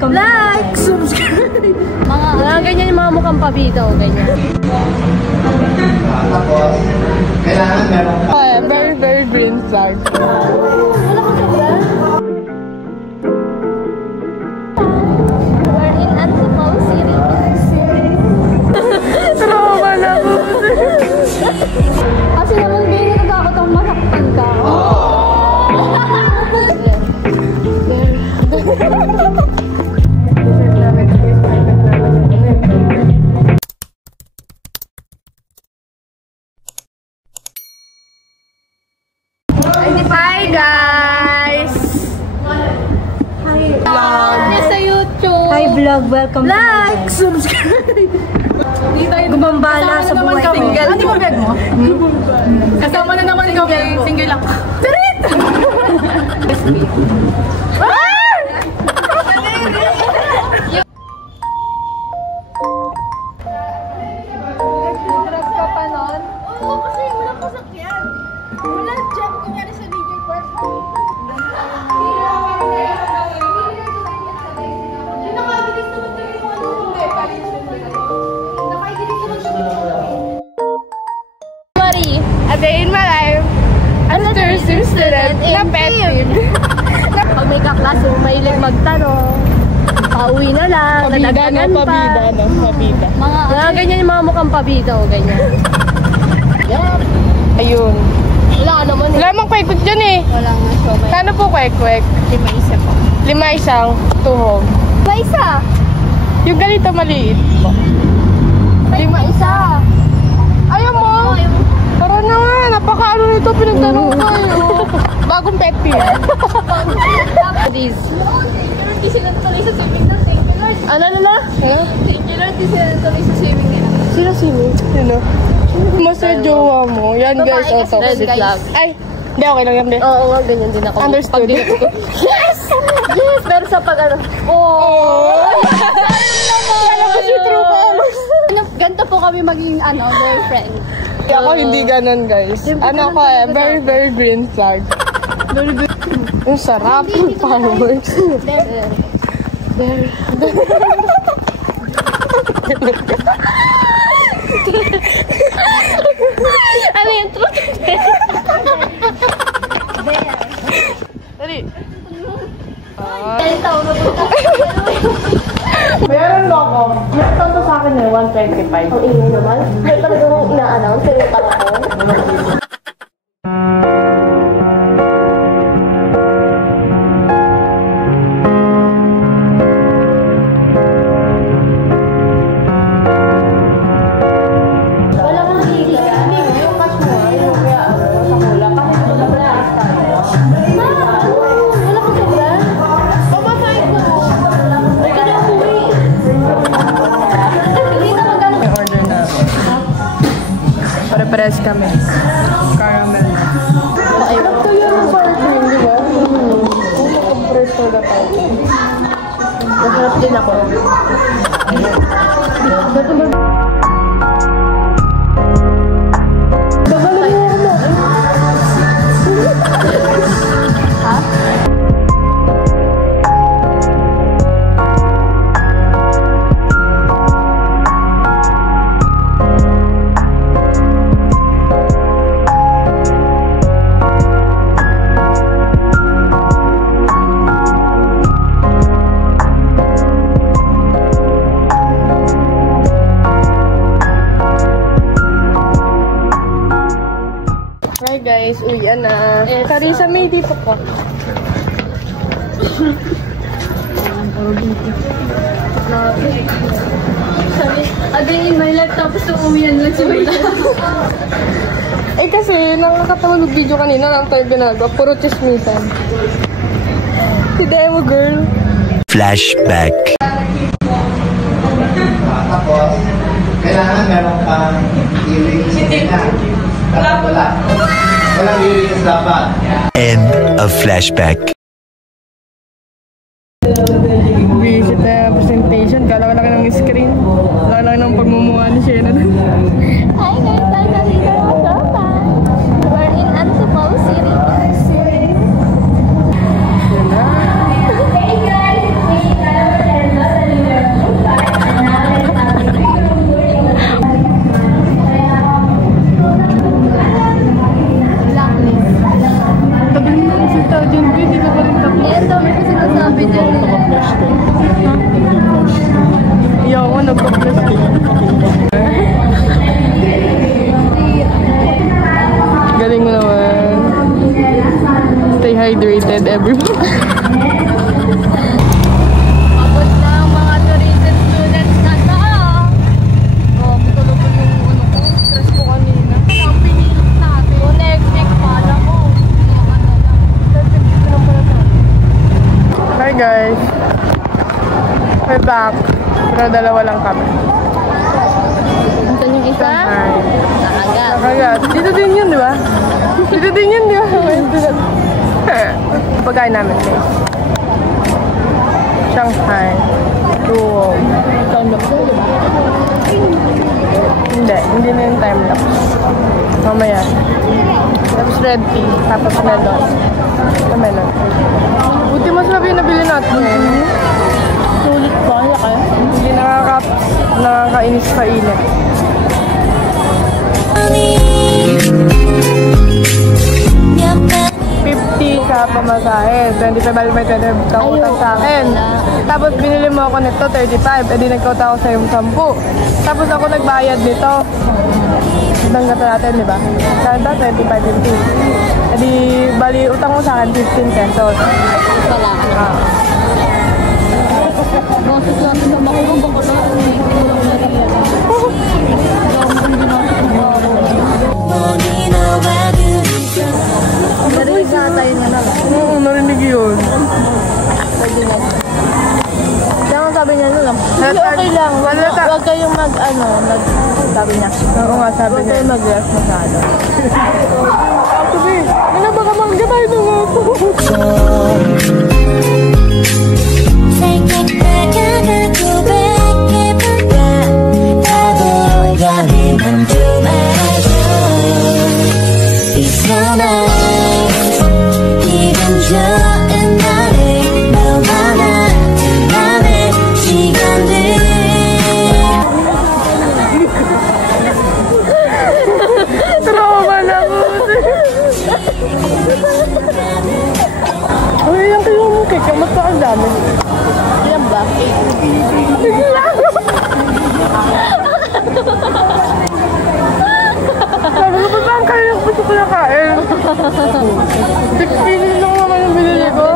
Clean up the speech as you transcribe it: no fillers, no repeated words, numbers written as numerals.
welcome. Like, subscribe. Mga ganyan yung mga mukhang pabida o ganyan. Tapos, kailangan meron ka. Very, very green flag. Wala ka ba? We're in Antipolo City. Trauma na po. Kasi naman ganyan nagkakot ang masaktan ka. Hi guys! Hi vlog! Sa YouTube! Hi vlog, welcome. Like, subscribe! Gumambala sa buhay ko. Single. Ano ba bag mo? Kasama na naman kami. Single ako. Tarit! Oo, kasi wala pasakyan. Wala dyan. Kunyari sa DJ Park. A day in my life. As a nursing student na pet peeve. Pag may kaklase, mahilig magtanong. Pauwi na lang, nadagdagan pa. Pabida. Mga ganyan yung mga mukhang pabida o ganyan. Ayun. Wala ka naman eh. Wala mang kwek-kwek dyan eh. Wala nga siya. Kano po kwek-kwek? 5 isa po. 5 isang tuhog. 5 isa? Yung ganito maliit po. 5 isa. Ayaw mo? Tara na nga, napaka-ano nito, pinagtanong tayo. Bagong pet peeve. This. Hindi sila natuloy sa swimming na. Thank you Lord. Ano? Thank you Lord. Hindi sila natuloy sa swimming nila. Sino swimming? Sino? Mo sa jowa mo. Yan guys, Babae kasi autopsy. red flag. Ay, hindi okay lang yan, be. Oo nga, ganyan din ako. Understood. Yes! Yes! Pero sa pag ano. Oh! Kala ko si True Colors. Ganito po kami maging girlfriend. Ako hindi ganon guys. Ano ko eh, very, very green flag. Very good. Ang sarap ng fireworks. Ano yung truth? Dali. Meron mo ako. Nagtanto sa akin eh, 125. Ang ingay naman. May talagang ina-announce. Pero ako. Wala kang hili ka. Hindi mo yung cash mo. Yung kaya sa mula. Kasi wala ka wala kang sobra. Papasahin mo. Ay ka na uwi. Hindi na magano. May order na. Pare-pares kami. Caramel. Sarap to yun ang parking, di ba? Compress ko na tayo. Masarap din ako. Ha? Hi guys, uwian na. Carissa, may dito ko. Sabi, again in my life, tapos umuwian lang si Wayla. Eh kasi, nakakatawag video kanina lang tayo ginagawa. Puro chismisan. Si Demo girl. Flashback. Tapos, kailangan meron kang earrings na. Wala. Walang earrings dapat. End of flashback. Visit na presentation. Kala ko lang ng screen. Kala lang ng pagmumukha ni Shena. Hi guys, I'm Carissa Rosa. We're in Antipolo City. Hey guys, Hindi ka pa rin tapos. Eh, ang dami ko sinasabi dyan. Iyaw ko, nagpa-plus. Galing mo naman. Stay hydrated, everyone. Abot na ang mga tourism students na to. Oh, tulog ko yung ano ko. Stress ko kanina. Ang pinilot natin. O next week, pala ko. Hi guys. We're back. Pero dalawa lang kami. Saan yung isa? Hi. Nakagat. Nakagat. Dito din yun, di ba? Dito din yun, di ba? Pagkain namin, guys. Shanghai. Cool. Time-lapse na, di ba? Hindi na yung time-lapse. Mamaya. Tapos red tea. Tapos melon. Ito melon. Buti masarap yung nabili natin. Sulit pa, kaya? Hindi nakakainis sa init. 50 sa pamasahe, 25 bali may 20 kang utang sa akin. Tapos binili mo ako nito, 35, edi nagkauta ako sa'yo 10. Tapos ako nagbayad nito. Danggata natin, di ba? Saan ba? 25, 50. Edi bali utang mo sa akin 15 pesos. Wala. Boses natin na makubang ko lang. Narinig na tayo nga naman. Oo, narinig yun. Kaya nga sabi niya na lang, hindi okay lang. Huwag kayong sabi niya. Oo nga, sabi Huwag niya. kayong mag-rest masyado. Sabi, ano baka manggamay na nga ako. Take it back, I got to back it back. 나도 달리는 두 It's so nice. 기분 좋은 날에 너와 나 만남의 시간들. Trauma na ako. Ay, yung kayo mo cake. Mas pa ang dami. Yan ba? Sabi ko, ba't ang kayo? Gusto ko na kain. 6 pieces lang naman yung binili ko.